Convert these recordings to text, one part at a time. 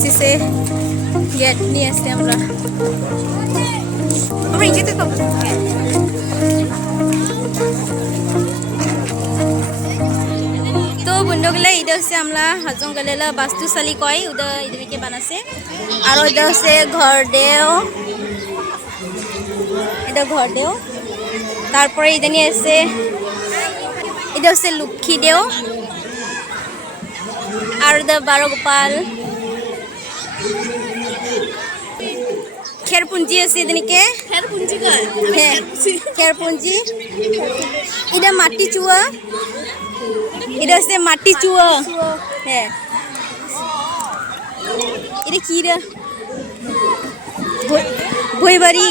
এজেন্সিসে gate নিয়ে আসছি আমরা ইজিতে তো তো বন্ধুগুলা এটা হচ্ছে আমরা হাজং গেলেলা বাস্তুশালী কয় ওদের এদিকে বানাছে আর এটা হচ্ছে ঘরদেও এটা ঘরদেও তারপরে এটা নিয়ে এসছে এটা হচ্ছে লক্ষ্মী দেও আর এটা বারোগোপাল খেরপুঞ্জি আছে এদিকে খেরপুঞ্জি এটা মাটি চুয়া এটা হচ্ছে মাটি চুয়া হ্যাঁ এটা কি রে ভইবাড়ি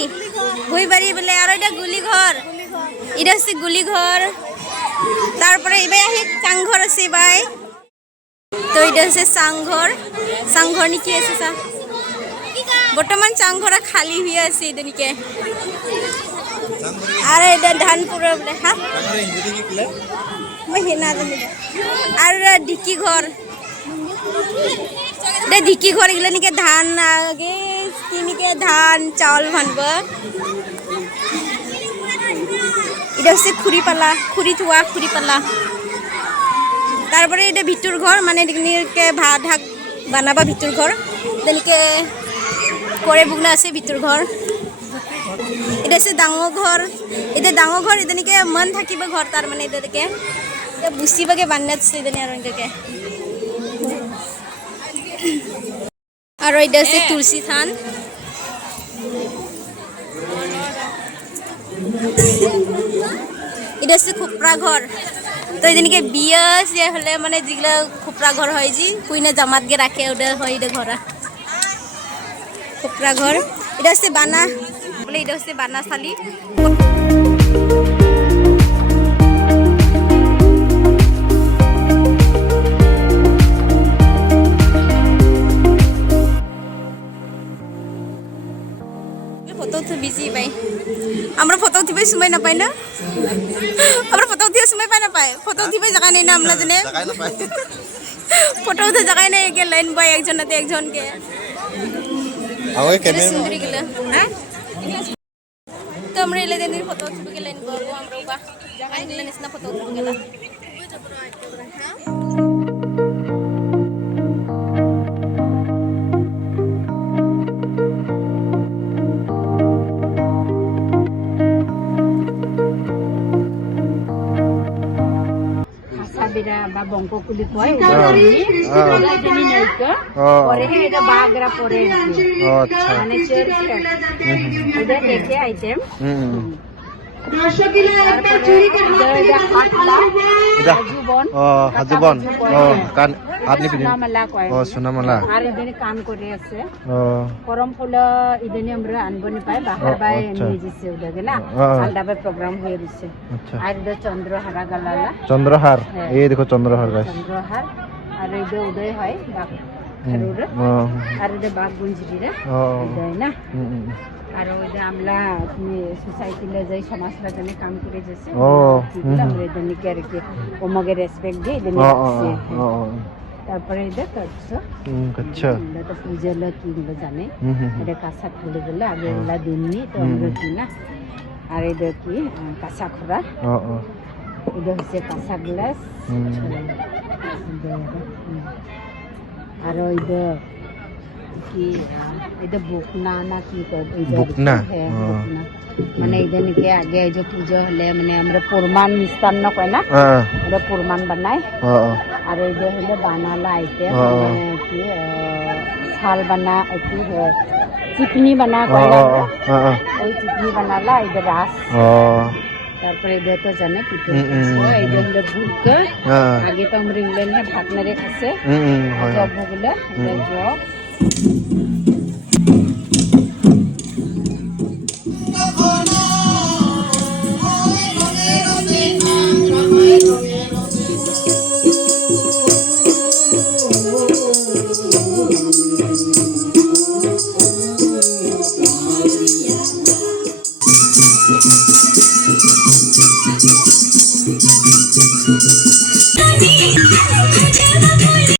ভইবাড়ি বলে আর এটা গুলিঘর এটা হচ্ছে গুলিঘর তারপরে এবার আহি চাংঘর আছে ভাই তো এটা হচ্ছে চাংঘর চাংঘর নাকি আছে চা বর্তমান চাংঘরা খালি হয়ে আছে এদিকে আর এটা ধানপুর বলে হ্যাঁ না জানি আর ঢিকি ঘর এটা ঢিকি ঘর এগুলো নাকি ধান আগে কিনিকে ধান চাউল ভানব এটা হচ্ছে খুঁড়িপালা খুঁড়ি থোয়া খুঁড়িপালা তারপরে এটা ভিতর ঘর মানে ভাত শাক বানাবা ভিতর ঘর যেনেকে করে বুগনা আছে ভিতর ঘর এটা হচ্ছে ডাঙৰ ঘর এটা ডাঙৰ ঘর এদিকে মন থাকিব ঘর তার মানে এদিকে বুসিবাগে বান্নাচ্ছে এদিকে আর এদিকে আর এটা হচ্ছে তুলসী থান এটা হচ্ছে খোপরা ঘর তো এদিকে বিয়া হলে মানে যেগুলো খোপরা ঘর হয় যে কুইনা জামাত গে রাখে ওটা হয় এটা ঘরা খোপরা ঘর এটা হচ্ছে বানা বলে এটা হচ্ছে বানা শালি ফটো তো বিজি পাই আমরা ফটো উঠিবে সময় না পাই না আমরা ফটো উঠিবে সময় পাই না পাই ফটো উঠিবে জায়গা নেই না আমরা জানে ফটো উঠে জায়গায় নেই কে লাইন বাই একজনতে একজনকে সুন্দরী গেলে হ্যাঁ তো আমরা এলে দিন ফটো উঠবে লাইন করবো আমরা বা জায়গায় গেলে নিসনা ফটো উঠবে গেলা বা বংকুলি কয় জানি নাইকা পরে এটা বাগরা পরে আচ্ছা মানে এটা দেখে আইটেম দর্শকরা একটা চুরি করে হাজুবন কান আপনি পিন সোনামালা আর এদিকে কাম করে আছে করম ফুল এদিকে আমরা আনবনি পাই বাহার বাই নিয়েছে ওটা গেলা আন্ডাবে প্রোগ্রাম হয়ে দিছে আর এটা চন্দ্রহারা গালালা চন্দ্রহার এই দেখো চন্দ্রহার গাছ চন্দ্রহার আর এটা উদয় হয় বাঘ আর এটা বাঘ গুঞ্জিরে উদয় না আর ওই যে আমরা সোসাইটিলে যাই সমাজরা জানি কাম করে যাচ্ছে আমরা এদিকে আর কি ওমগে রেসপেক্ট দিই এদিকে তারপরে এটা আচ্ছা এটা পূজালা কিগুলো জানে এটা কাঁচা খুলে গেলে আগে ওলা দিননি তো আমরা কি না আর এটা কি কাঁচা খোরা এটা হচ্ছে কাঁচা গ্লাস আর ওইটা কি এটা বুকনা না কি বুকনা মানে এটা নাকি আগে এই যে পুজো হলে মানে আমরা প্রমাণ মিষ্টান্ন কয় না এটা প্রমাণ বানাই আর এই যে হলে বানালা আইটেম মানে কি ছাল বানা কি চিকনি বানা কয় ওই চিকনি বানালা এই যে রাস তারপরে এটা তো জানে পিঠে এই যে হলে ভুলকে আগে তো আমরা ইংল্যান্ডে ভাত মেরে খাচ্ছে জব ভুগলে জব